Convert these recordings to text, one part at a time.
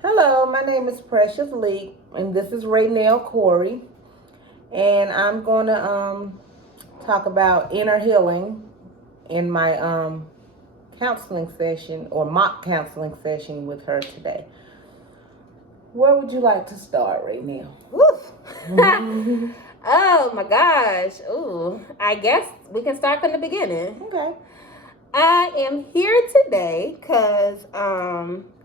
Hello, my name is Precious Lee, and this is Raynell Corey, and I'm going to talk about inner healing in my counseling session or mock counseling session with her today. Where would you like to start, Raynell? Woof. Oh my gosh. Ooh. I guess we can start from the beginning. Okay. I am here today because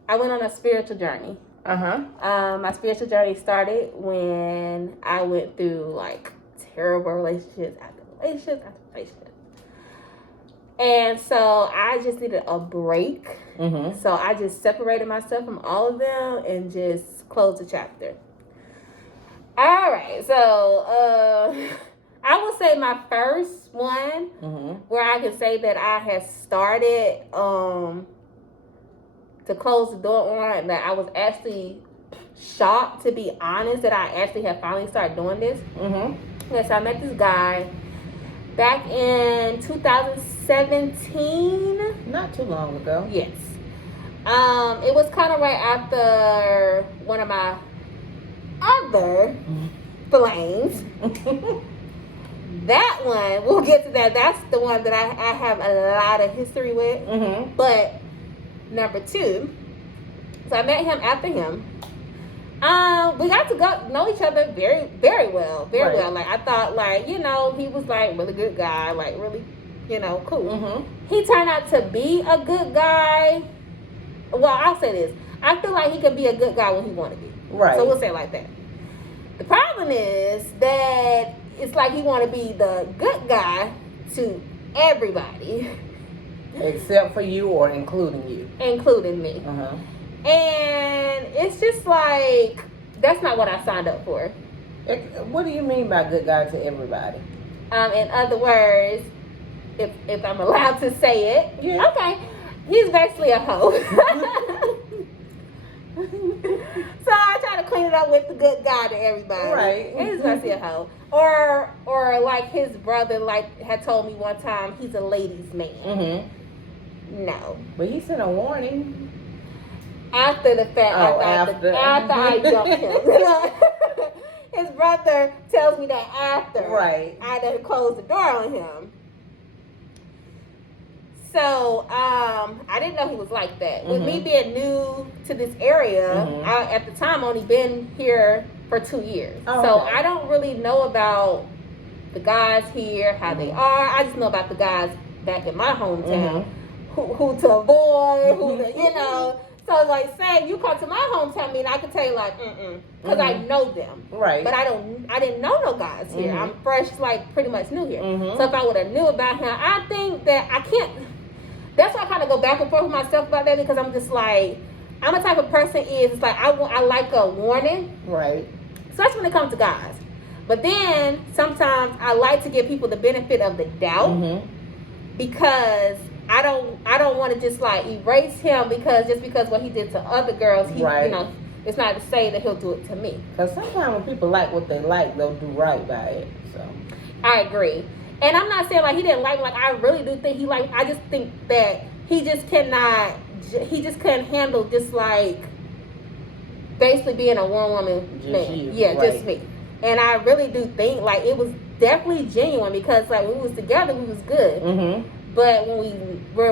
I went on a spiritual journey. My spiritual journey started when I went through like terrible relationships after relationships after relationships. And so I just needed a break. So I just separated myself from all of them and just closed the chapter. All right, so I would say my first one where I can say that I had started to close the door on, that I was actually shocked, to be honest, that I actually had finally started doing this. Okay, so I met this guy back in 2017. Not too long ago. Yes. It was kind of right after one of my other flames. That one, we'll get to that. That's the one that I have a lot of history with. But number two, so I met him after him. We got to know each other very, very well. Very well. Like, I thought, like, he was like really good guy, like really, cool. He turned out to be a good guy. Well, I'll say this. I feel like he could be a good guy when he want to be. Right. So we'll say it like that. The problem is that it's like he want to be the good guy to everybody. Except for you or including you. Including me. And it's just like, that's not what I signed up for. What do you mean by good guy to everybody? In other words, if I'm allowed to say it, yeah. Okay, he's basically a hoe. So I try to clean it up with the good guy to everybody. Right. He's basically a hoe. Or like his brother had told me one time, he's a ladies' man. No. But he sent a warning. After the fact, after I jumped him. His brother tells me that after. Right. I had to close the door on him. So, I didn't know he was like that. With me being new to this area, I, at the time, only been here for 2 years. So, I don't really know about the guys here, how they are. I just know about the guys back in my hometown. Who to avoid, who to, So, like, say you come to my hometown, I can tell you, like, because I know them. Right. But I didn't know no guys here. I'm fresh, like, pretty much new here. So, if I would have knew about him, I think that I can't. That's why I kind of go back and forth with myself about that, because I'm just like, I'm a type of person it's like, I like a warning. Right. So that's when it comes to guys. But then sometimes I like to give people the benefit of the doubt, because I don't want to just like erase him because what he did to other girls, it's not to say that he'll do it to me. Because sometimes when people like what they like, they'll do right by it. So I agree. And I'm not saying like he didn't like I really do think he liked. I just think that he just couldn't handle just like basically being a one woman man. Just me. And I really do think like it was definitely genuine, because like when we was together we was good. But when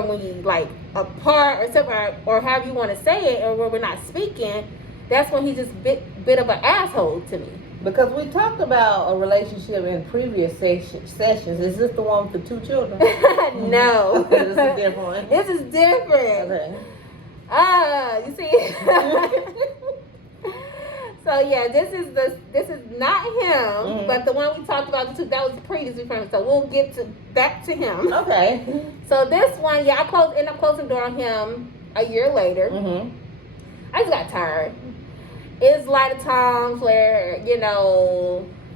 we like apart or something, or however you want to say it, or when we're not speaking, that's when he just bit of an asshole to me. Because we talked about a relationship in previous sessions. Is this the one with the 2 children? No. This is a different one. This is different. Okay. You see. So yeah, this is not him, but the one we talked about, the 2 that was previously from him. So we'll get back to him. Okay. So this one, I ended up closing the door on him a year later. I just got tired. It's a lot of times where,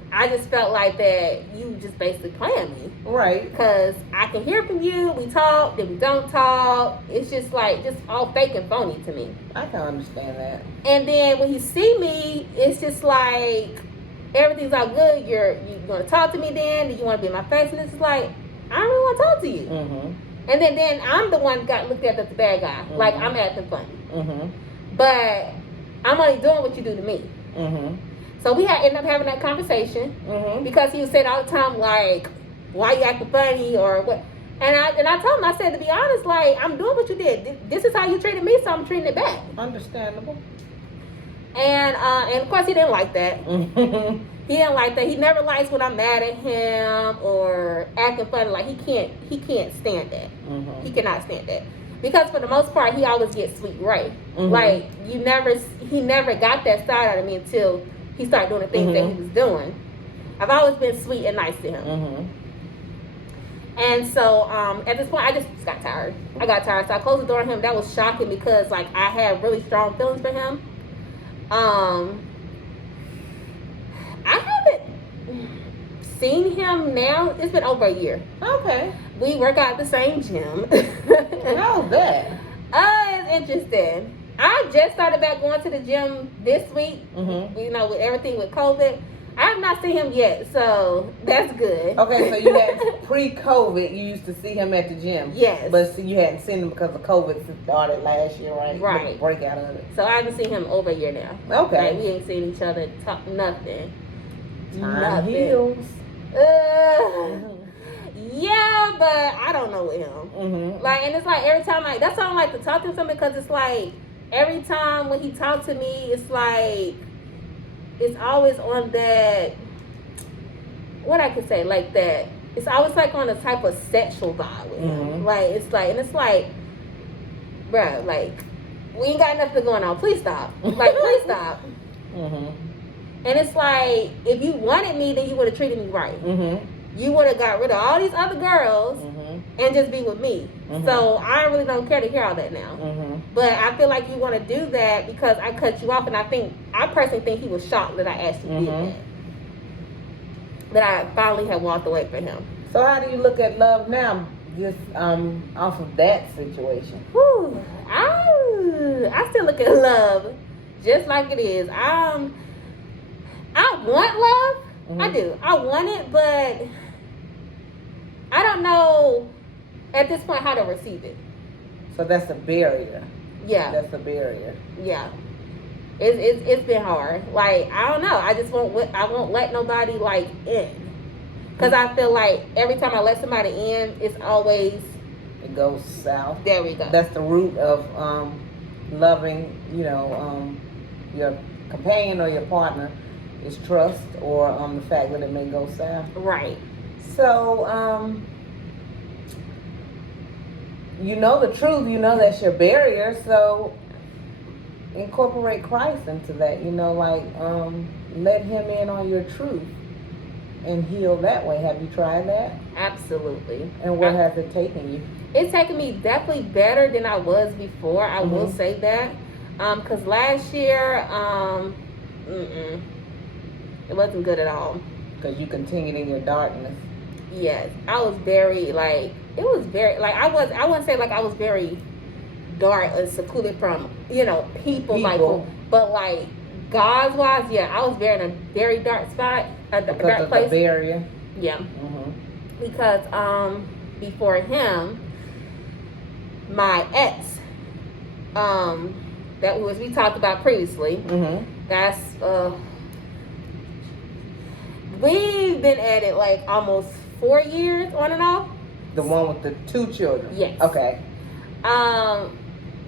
I just felt like that you just basically playing me. Right. Because I can hear from you, we talk, then we don't talk. It's just like, just all fake and phony to me. I can understand that. And then when you see me, it's just like, everything's all good. You're going to talk to me then? Do you want to be in my face? And it's like, I don't really want to talk to you. And then I'm the one got looked at as the bad guy. Like, I'm acting funny. Mm-hmm. But I'm only doing what you do to me. So we ended up having that conversation because he was saying all the time, like, why you acting funny or what? And I told him, I said, to be honest, like, I'm doing what you did. This is how you treated me, so I'm treating it back. Understandable. And of course he didn't like that. He didn't like that. He never likes when I'm mad at him or acting funny. Like, he can't stand that. He cannot stand that. Because for the most part, he always gets sweet right. Like, he never got that side out of me until he started doing the things that he was doing. I've always been sweet and nice to him. And so at this point, I just got tired. I got tired. So I closed the door on him. That was shocking because, like, I had really strong feelings for him. I haven't seen him now. It's been over a year. Okay. We work out at the same gym. How's that? It's interesting. I just started back going to the gym this week. You know, with everything with COVID. I have not seen him yet, so that's good. Okay, so you had pre-COVID, you used to see him at the gym. Yes. But so you hadn't seen him because of COVID started last year, right? Right. The breakout of it. So I haven't seen him over a year now. Okay. Like, we ain't seen each other talk nothing. Time heals. Yeah, but I don't know with him. Like, and it's like every time, like, that's why I don't like to talk to him because it's like every time when he talks to me, it's like it's always on that, what I could say, like that. It's always like on a type of sexual vibe with him. Like, it's like, and it's like, bruh, like, we ain't got nothing going on. Please stop. Like, please stop. And it's like, if you wanted me, then you would have treated me right. You would have got rid of all these other girls and just be with me. So I really don't care to hear all that now. But I feel like you want to do that because I cut you off, and I personally think he was shocked that I actually did that. That I finally had walked away from him. So how do you look at love now, just off of that situation? Whew. I still look at love just like it is. I want love. I do. I want it, but I don't know at this point how to receive it. So that's a barrier. Yeah. That's a barrier. Yeah. It's been hard. Like, I don't know. I won't let nobody, like, in. Because I feel like every time I let somebody in, it's always... It goes south. There we go. That's the root of loving, your companion or your partner is trust or the fact that it may go south. Right. So, you know the truth, you know that's your barrier, so incorporate Christ into that, let him in on your truth and heal that way. Have you tried that? Absolutely. And where has it taken you? It's taken me definitely better than I was before. I will say that. Because last year, it wasn't good at all. Because you continued in your darkness. Yes. I was very, I wouldn't say like I was very dark and secluded from, people. Like, but like, God's wise, yeah, I was very in a very dark spot, a dark place. The barrier. Yeah. Because before him, my ex, that was we talked about previously. That's we've been at it like almost 4 years on and off. The one with the 2 children. Yes. Okay.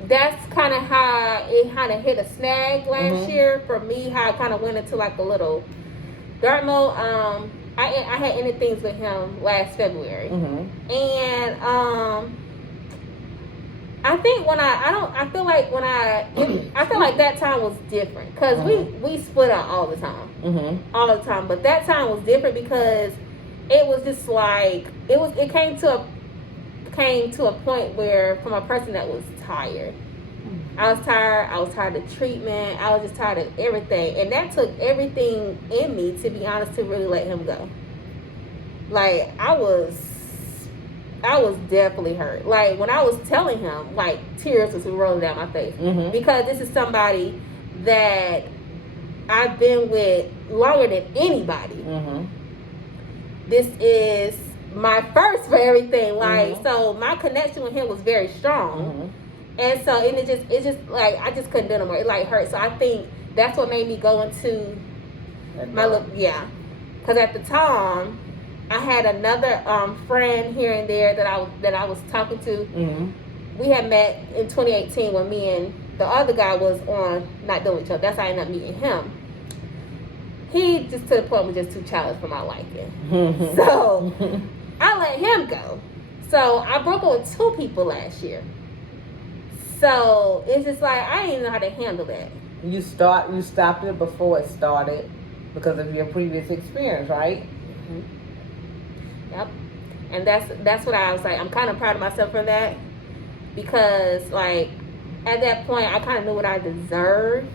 That's kind of how it kind of hit a snag last year for me. How I kind of went into like a little dark mode. I had ended things with him last February, and I think I feel like that time was different because we split up all the time, But that time was different because it was just like it came to a point where from a person that was tired. I was tired. I was tired of treatment. I was just tired of everything, and that took everything in me, to be honest, to really let him go. Like, I was definitely hurt. Like, when I was telling him, like, tears was rolling down my face because this is somebody that I've been with longer than anybody. This is my first for everything. Like, so my connection with him was very strong. And so it just like I just couldn't do it no more. It like hurt. So I think that's what made me go into my look. Yeah, because at the time I had another friend here and there that I was talking to. Mm-hmm. We had met in 2018 when me and the other guy was on not doing each other. That's how I ended up meeting him. He just to the point was just too childish for my liking. So I let him go. So I broke up with 2 people last year. So it's just like I didn't even know how to handle that. You stopped it before it started because of your previous experience, right? Mm-hmm. Yep. And that's what I was like. I'm kind of proud of myself for that because like at that point I kind of knew what I deserved,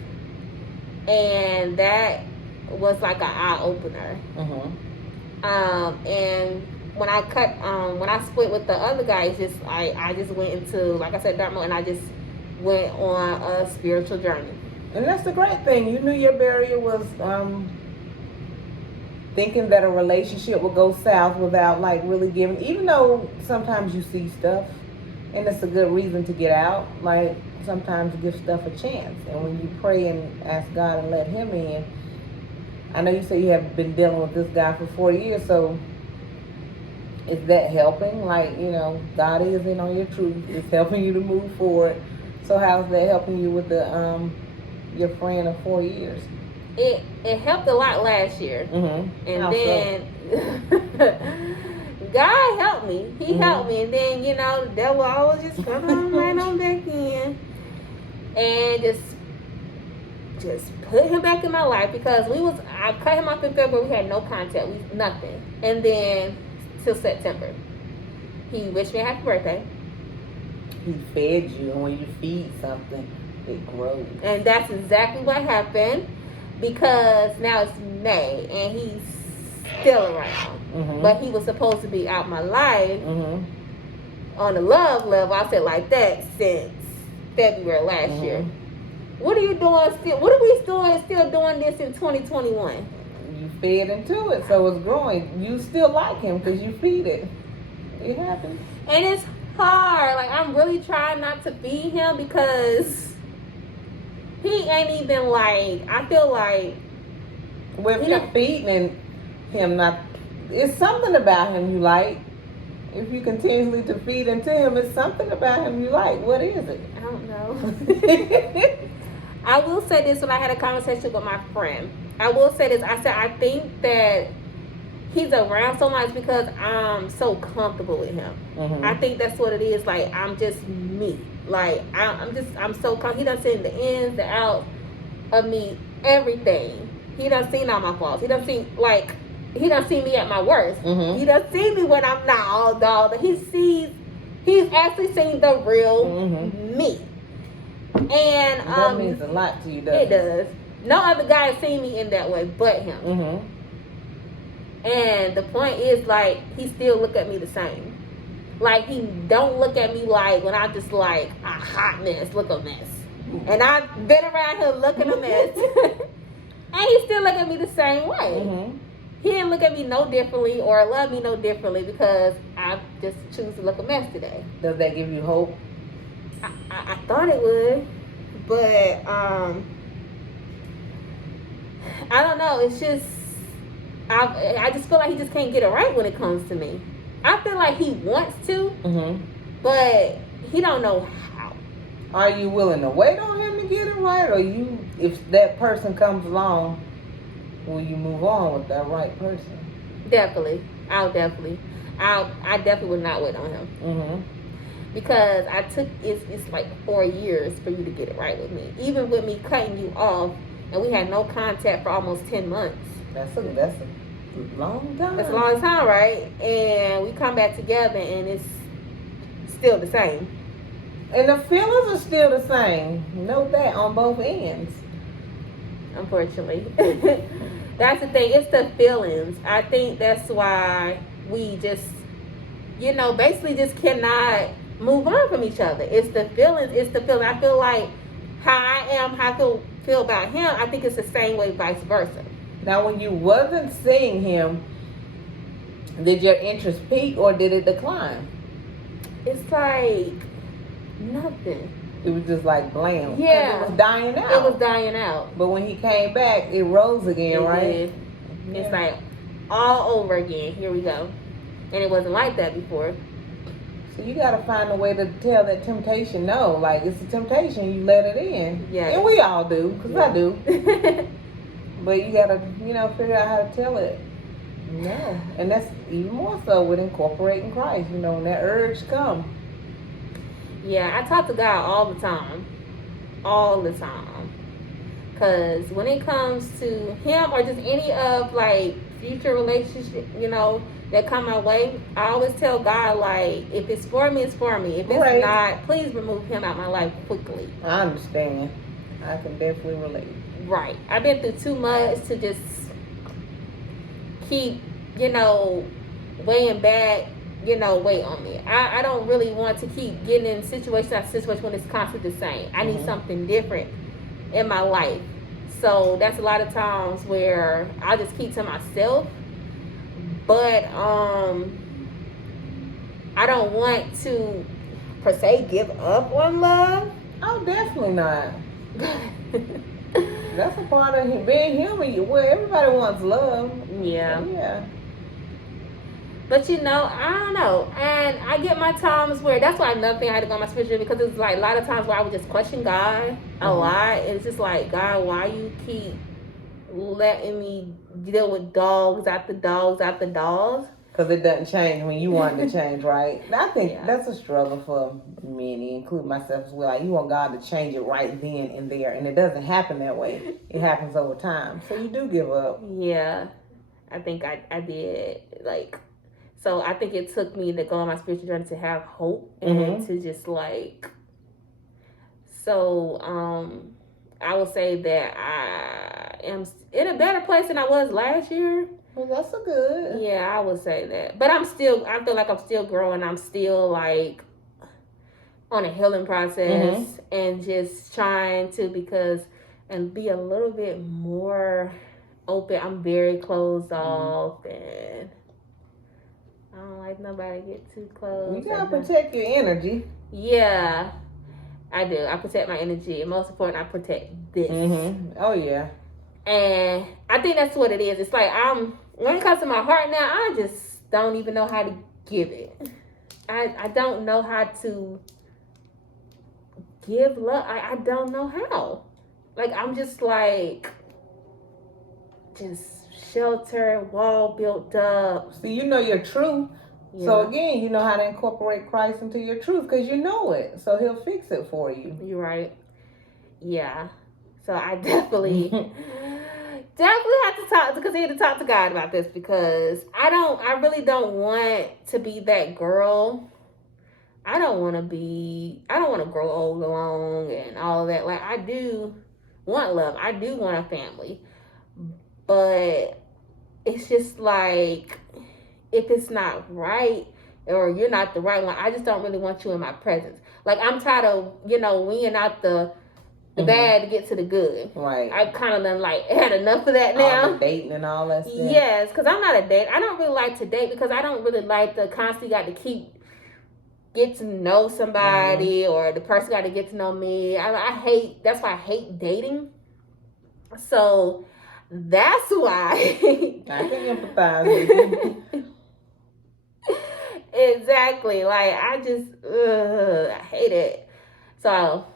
and that was like an eye opener. Mm-hmm. And when I split with the other guy, it's just I just went into, like I said, dark mode, and I just went on a spiritual journey. And that's the great thing. You knew your barrier was thinking that a relationship would go south without like really giving, even though sometimes you see stuff and it's a good reason to get out, like sometimes give stuff a chance. And when you pray and ask God and let him in, I know you say you have been dealing with this guy for 4 years, so is that helping? Like, you know, God is in on your truth. It's helping you to move forward. So how's that helping you with the your friend of 4 years? It helped a lot last year. Mm-hmm. And How then God helped me. He helped me. And then, you know, the devil always just come on right on back in and just put him back in my life because I cut him off in February. We had no contact. Nothing. And then till September, he wished me a happy birthday. He fed you, and when you feed something, it grows. And that's exactly what happened because now it's May and he's still around. Mm-hmm. But he was supposed to be out my life on a love level. I said like that since February last year. What are you doing still? What are we still doing this in 2021? You fed into it, so it's growing. You still like him because you feed it. It happens. And it's hard. Like, I'm really trying not to feed him because he ain't even like, I feel like. Well, if you're feeding him, it's something about him you like. If you continuously to feed into him, it's something about him you like. What is it? I don't know. I will say this when I had a conversation with my friend. I will say this. I said, I think that he's around so much because I'm so comfortable with him. Mm-hmm. I think that's what it is. Like, I'm just me. Like, I'm so comfortable. He done seen the ins, the outs of me, everything. He done seen all my faults. He done seen me at my worst. Mm-hmm. He done seen me when I'm not all dog. He's actually seen the real me. And that means a lot to you, doesn't it? It does. No other guy has seen me in that way but him. Mm-hmm. And the point is, like, he still look at me the same. Like, he don't look at me like when I just like a hot mess, look a mess. And I've been around here looking a mess. And he still look at me the same way. Mm-hmm. He didn't look at me no differently or love me no differently because I just choose to look a mess today. Does that give you hope? I thought it would, but I don't know. It's just I just feel like he just can't get it right when it comes to me. I feel like he wants to, but he don't know how. Are you willing to wait on him to get it right, or if that person comes along, will you move on with that right person? Definitely, I definitely would not wait on him. Because it's like 4 years for you to get it right with me. Even with me cutting you off, and we had no contact for almost 10 months. That's a long time. That's a long time, right? And we come back together, and it's still the same. And the feelings are still the same. Know that on both ends. Unfortunately. That's the thing. It's the feelings. I think that's why we just, basically just cannot move on from each other. It's the feelings. I feel like how I am, how I feel about him, I think it's the same way vice versa. Now, when you wasn't seeing him, did your interest peak or did it decline? It's like nothing. it was just like blam. 'Cause Yeah. it was dying out. It was dying out. But when he came back, it rose again, It right? did. Yeah. It's like all over again. Here we go. And it wasn't like that before. So you gotta find a way to tell that temptation no. Like, it's a temptation, you let it in. Yeah. And we all do, because Yeah. I do. But you gotta, figure out how to tell it no. And that's even more so with incorporating Christ, when that urge comes. Yeah, I talk to God all the time. All the time. Because when it comes to him or just any of, like, future relationship, that come my way, I always tell God, like, if it's for me, it's for me. If it's Right. not, please remove him out my life quickly. I understand. I can definitely relate. Right. I've been through too much to just keep, weighing back, weight on me. I don't really want to keep getting in situation after situation when it's constantly the same. I need something different in my life. So that's a lot of times where I just keep to myself. But I don't want to per se give up on love. Oh, definitely not. That's a part of being human. Well, everybody wants love. Yeah. Yeah. But I don't know. And I get my times where, that's why another thing I had to go on my spiritual, because it's like a lot of times where I would just question God a lot. And it's just like, God, why you keep letting me deal with dogs after dogs after dogs? Because it doesn't change when you want it to change, right? I think Yeah. that's a struggle for many, including myself as well. Like, you want God to change it right then and there, and it doesn't happen that way. It happens over time. So you do give up. Yeah, I think I did. Like, so I think it took me to go on my spiritual journey to have hope and to just like. So I would say that I am in a better place than I was last year. Well, that's a good. Yeah, I would say that. But I feel like I'm still growing. I'm still like on a healing process and just trying to and be a little bit more open. I'm very closed off and I don't like nobody get too close. You gotta protect your energy. Yeah, I do. I protect my energy. And most important, I protect this. Oh, yeah. And I think that's what it is. It's like when it comes to my heart now, I just don't even know how to give it. I don't know how to give love. I don't know how. Like, I'm just like, just sheltered, wall built up. See, you know your truth. Yeah. So again, you know how to incorporate Christ into your truth because you know it. So he'll fix it for you. You're right. Yeah. So I definitely have to continue to talk to God about this because I really don't want to be that girl. I don't want to grow old alone and all of that. Like, I do want love. I do want a family. But it's just like, if it's not right or you're not the right one, I just don't really want you in my presence. Like, I'm tired of, weaning out the bad to get to the good. Right. I kind of done had enough of that now. All the dating and all that stuff. Yes, because I'm not a date. I don't really like to date because I don't really like the constantly got to get to know somebody or the person got to get to know me. That's why I hate dating. So that's why I can empathize with you. Exactly. Like, I just I hate it. So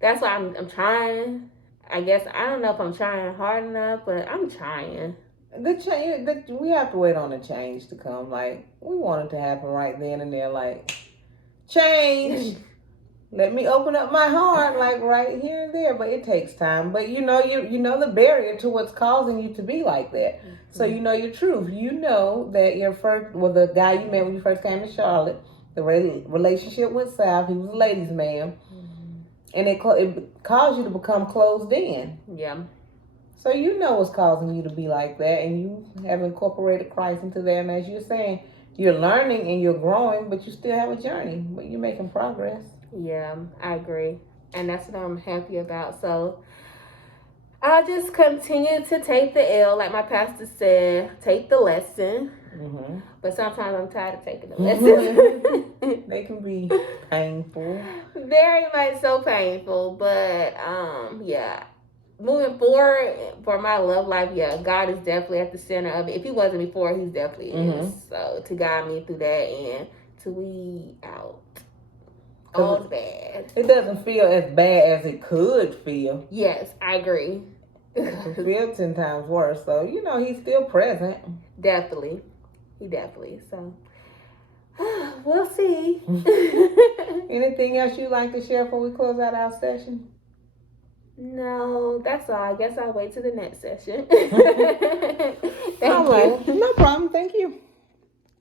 that's why I'm trying. I guess I don't know if I'm trying hard enough, but I'm trying. We have to wait on the change to come. Like, we want it to happen right then and there. Like, change. Let me open up my heart, like right here and there. But it takes time. But you know the barrier to what's causing you to be like that. So you know your truth. You know that the guy you met when you first came to Charlotte, the relationship with Sal, he was a ladies' man. And it caused you to become closed in. Yeah. So you know what's causing you to be like that, and you have incorporated Christ into that. And as you're saying, you're learning and you're growing, but you still have a journey, but you're making progress. Yeah, I agree. And that's what I'm happy about. So I just continue to take the L, like my pastor said, take the lesson. Mm-hmm. But sometimes I'm tired of taking the lesson. They can be painful. Very much so painful, but yeah. Moving forward for my love life, yeah, God is definitely at the center of it. If He wasn't before, He definitely is. So to guide me through that and to weed out all the bad. It doesn't feel as bad as it could feel. Yes, I agree. It can feel 10 times worse. So, He's still present. Definitely. He definitely. So, we'll see. Anything else you'd like to share before we close out our session? No, that's all. I guess I'll wait till the next session. Thank you. No problem. Thank you.